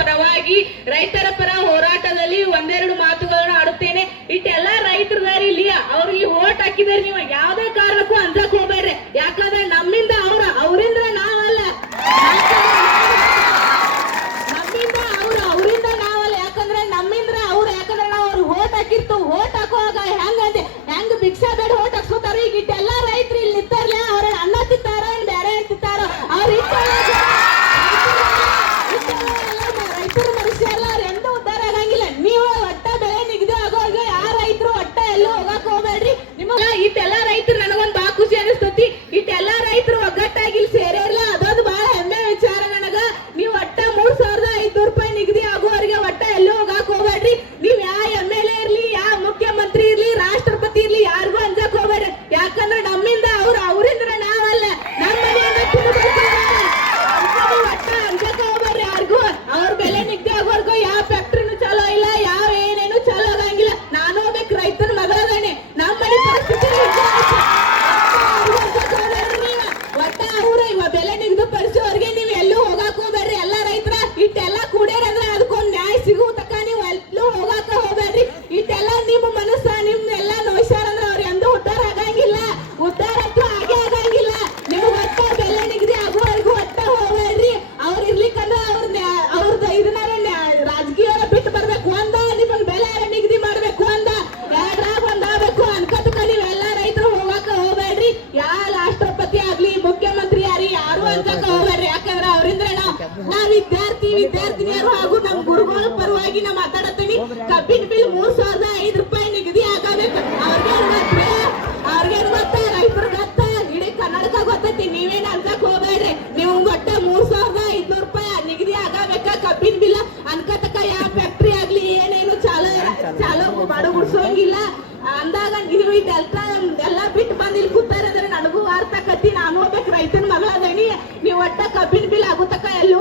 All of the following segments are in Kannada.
ಪರವಾಗಿ ರೈತರ ಪರ ಹೋರಾಟದಲ್ಲಿ ಒಂದೆರಡು ಮಾತುಗಳನ್ನ ಆಡುತ್ತೇನೆ. ಇಟ್ಟೆಲ್ಲ ರೈತರು ಇಲ್ಲಿ ಅವ್ರಿಗೆ ಓಟ್ ಹಾಕಿದಾರೆ, ನೀವು ಯಾವ್ದೇ ಕಾರಣಕ್ಕೂ ಅಂಜಕ್ ಹೋಗ್ಬೇಡ್ರಿ. ಯಾಕಂದ್ರೆ ನಮ್ಮಿಂದ ಅವರಿಂದ ನಾವಲ್ಲ, ಅವರಿಂದ ನಾವಲ್ಲ. ಯಾಕಂದ್ರೆ ನಮ್ಮಿಂದ ಅವ್ರು, ಯಾಕಂದ್ರೆ ನಾವು ಅವ್ರಿಗೆ ಓಟ್ ಹಾಕಿರ್ತು. ಓಟ್ ಹಾಕುವಾಗ ಹೆಂಗ್ ಭಿಕ್ಷಾ ಬೇಡ ಓಟ್ ಹಾಕ್ಸ್ಕೊತಾರ. ಈಗ ಇಟ್ಟೆಲ್ಲ ರೈತರು ಇಲ್ಲಿ ನಿಂತಾರಲ್ಲ, ಅವ್ರ ಅನ್ನ ತಿಂತಾರ ಬೇರೆ ತಿಂತಾರ, ಅವ್ರ ರೈತರು ಮನುಷ್ಯ ಎಲ್ಲ ಎಂದೂ ಉದ್ಧಾರ ಆಗಂಗಿಲ್ಲ. ನೀವು ಒಟ್ಟ ಬೆಳೆ ನಿಗದಿ ಆಗೋರ್ಗೆ ಯಾರ ರೈತರು ಒಟ್ಟ ಎಲ್ಲೂ ಹೋಗಕ್ ಹೋಗ್ಬೇಡ್ರಿ. ನಿಮಗ ಇಟ್ಟೆಲ್ಲ ರೈತರು ನನಗೊಂದ್ ಬಾ ಖುಷಿ ಅನಿಸ್ತತಿ. ಇಟ್ಟೆಲ್ಲ ರೈತರು ಒಗ್ಗಟ್ಟಾಗಿ ಇಲ್ಲಿ ಸೇರಿರಲ್ಲ, ಅದೊಂದು ಬಹಳ ಹೆಮ್ಮೆ ವಿಚಾರ ನನಗ. ನೀವು ಒಟ್ಟ 3500 ರೂಪಾಯಿ ನಿಗದಿ ಆಗೋವರೆಗೆ ಒಟ್ಟ ಎಲ್ಲೂ ಹೋಗಕ್ ಹೋಗ್ಬೇಡ್ರಿ. ನೀವ್ ಯಾವ MLA ಇರ್ಲಿ, ಯಾವ ಮುಖ್ಯಮಂತ್ರಿ ಇರ್ಲಿ, ರಾಷ್ಟ್ರಪತಿ ಇರ್ಲಿ, ಯಾರಿಗೂ ಅಂಜಕ್ ಹೋಗ್ಬೇಡ್ರಿ. ಯಾಕಂದ್ರೆ ನಮ್ಮಿಂದ ಅವರಿಂದ ನಾವಲ್ಲ, ನಮ್ಮ ಮನೆಯನ್ನ ಒಟ್ಟ ಅಂಜಕ್ ಹೋಗ್ಬೇಡ್ರಿ ಯಾರಿಗೂ. ಅವ್ರ ಬೆಲೆ ನಿಗದಿ ಆಗೋವರೆಗೂ ಯಾವ ಫ್ಯಾಕ್ಟ್ರಿನೂ ಚಲೋ ಇಲ್ಲ, ಯಾವ ಏನೇನು ಚಲೋ ಆಗಂಗಿಲ್ಲ. ನಾನು ಹೋಗ್ಬೇಕು, ರೈತನ ಮಗಳದಾನೆ. ನಮ್ಮ ಮನೆ ಪರಿಸ್ಥಿತಿ ಒಟ್ಟ ಅವ್ರ ಬೆಲೆ ನಿಗದಿ ಪರಿಸೋರ್ಗೆ ನೀವು ಎಲ್ಲೂ ಹೋಗಾಕ ಹೋಗ್ಬೇಡ್ರಿ. ಎಲ್ಲ ರೈತರ ಇಟ್ಟೆಲ್ಲ ಕೂಡ್ಯಾರಂದ್ರೆ ಅದಕ್ಕೊಂದು ನ್ಯಾಯ ಸಿಗೋ ತಕ್ಕ ನೀವು ಎಲ್ಲೂ ಹೋಗಾಕ ಹೋಗ್ಬೇಡ್ರಿ. ಇಟ್ಟೆಲ್ಲ ನಿಮ್ಮ ಮನಸ್ಸ ನಿಮ್ನೆಲ್ಲ ನೋಯ್ಸಾರಂದ್ರೆ ಅವ್ರ ಎಂದೂ ಉದ್ಧಾರ ಆಗಂಗಿಲ್ಲ, ಉದ್ಧಾರ ಅಂತೂ ಆಗೇ ಆಗಂಗಿಲ್ಲ. ನೀವು ಒಟ್ಟ ಬೆಲೆ ನಿಗದಿ ಆಗುವವರೆಗೂ ಒಟ್ಟ ಹೋಗ್ಬೇಡ್ರಿ. ಅವ್ರು ಇರ್ಲಿಕ್ಕಂದ್ರೆ ಅವ್ರದ್ದು ಇದನ್ನ ರಾಜಕೀಯ ಬಿಟ್ಟು ಬರ್ಬೇಕು. ಒಂದ ನಿಮಗೆ ಬೆಲೆ ನಿಗದಿ ಮಾಡ್ಬೇಕು, ಎರಡ್ರಾಗ ಒಂದಾಗಬೇಕು ಅನ್ಕತಕ್ಕ ನೀವೆಲ್ಲ ರೈತರು ಹೋಗಾಕ ಹೋಗ್ಬೇಡ್ರಿ. ಯಾವ ರಾಷ್ಟ್ರಪತಿ ಆಗ್ಲಿ, ಮುಖ್ಯಮಂತ್ರಿ ಯಾರು ಅನ್ಕಕ್ಕ ಹೋಗ್ಬೇಡ್ರಿ. ಯಾಕಂದ್ರೆ ಅವರಿಂದ ನಾವ್ ವಿದ್ಯಾರ್ಥಿನಿಯರು ಹಾಗೂ ನಮ್ ಗುರುಗಳ ಪರವಾಗಿ ನಾ ಮಾತಾಡತ್ತೀನಿ. ಕಬ್ಬಿನ ಬಿಲ್ 3005 ರೂಪಾಯಿ ನಿಗದಿ ಆಗಬೇಕು. ಅವ್ರಿಗೆ ಗೊತ್ತ, ರೈತರ ಗೊತ್ತ, ಇಡೀ ಕರ್ನಾಟಕ ಗೊತ್ತೈತಿ. ನೀವೇನ್ ಅನ್ಕಕ್ ಹೋಗ್ಬೇಡ್ರಿ. ನೀವು ಒಟ್ಟ 3500 ರೂಪಾಯಿ ನಿಗದಿ ಆಗಬೇಕ ಕಬ್ಬಿನ ಬಿಲ್ ಅನ್ಕತಕ್ಕ ಯಾವ ಫ್ಯಾಕ್ಟ್ರಿ ಆಗ್ಲಿ ಏನೇನು ಚಾಲೋ ಮಾಡೋ ಗುಡ್ಸೋಂಗಿಲ್ಲ. ಅಂದಾಗ ನೀವು ಇದೆಲ್ಲ ಬಿಟ್ಟು ಬಂದ್ ಇಲ್ಲಿ ಕೂತಾರಂದ್ರೆ ನನಗೂ ಅರ್ಥ ಆಕತಿ. ನಾನು ಹೋಗ್ಬೇಕು, ರೈತನ ಮಗಳದನಿ. ನೀವು ಒಟ್ಟ ಕಬ್ಬಿನ ಬಿಲ್ ಆಗುತ್ತಕ್ಕ ಎಲ್ಲೂ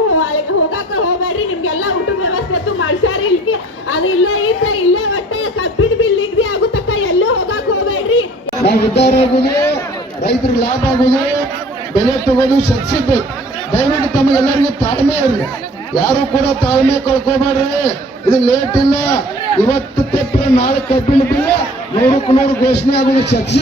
ಹೋಗಾಕ ಹೋಗ್ಬೇಡ್ರಿ. ನಿಮ್ಗೆಲ್ಲ ಊಟದ ವ್ಯವಸ್ಥೆ ಅಂತೂ ಮಾಡ್ಸ್ಯಾರ. ಇಲ್ಲಿ ಅದು ಇಲ್ಲೇ ಒಟ್ಟ ಕಬ್ಬಿನ ಬಿಲ್ ನಿಗದಿ ಆಗುತ್ತಕ್ಕ ಎಲ್ಲೂ ಹೋಗಾಕ ಹೋಗ್ಬೇಡ್ರಿ. ನಾವು ಉದ್ಧಾರ ಆಗುದು, ರೈತರಿಗೆ ಲಾಭ ಆಗುದು, ಬೆಲೆ ತಗೋದು ಸಕ್ಸಿದ್ದು. ದಯವಿಟ್ಟು ತಮಗೆಲ್ಲರಿಗೂ ತಾಳ್ಮೆ ಇರಲಿ, ಯಾರು ಕೂಡ ತಾಳ್ಮೆ ಕಳ್ಕೊಬೇಡ್ರಿ. ಇದು ಲೇಟ್ ಇಲ್ಲ, ಇವತ್ತು ತೆಪ್ಪ ನಾಳೆ ಕಬ್ಬಿನ ಬಿಲ್ 100ಕ್ಕೆ 100 ಘೋಷಣೆ ಆಗುದು ಸಕ್ಸಿ.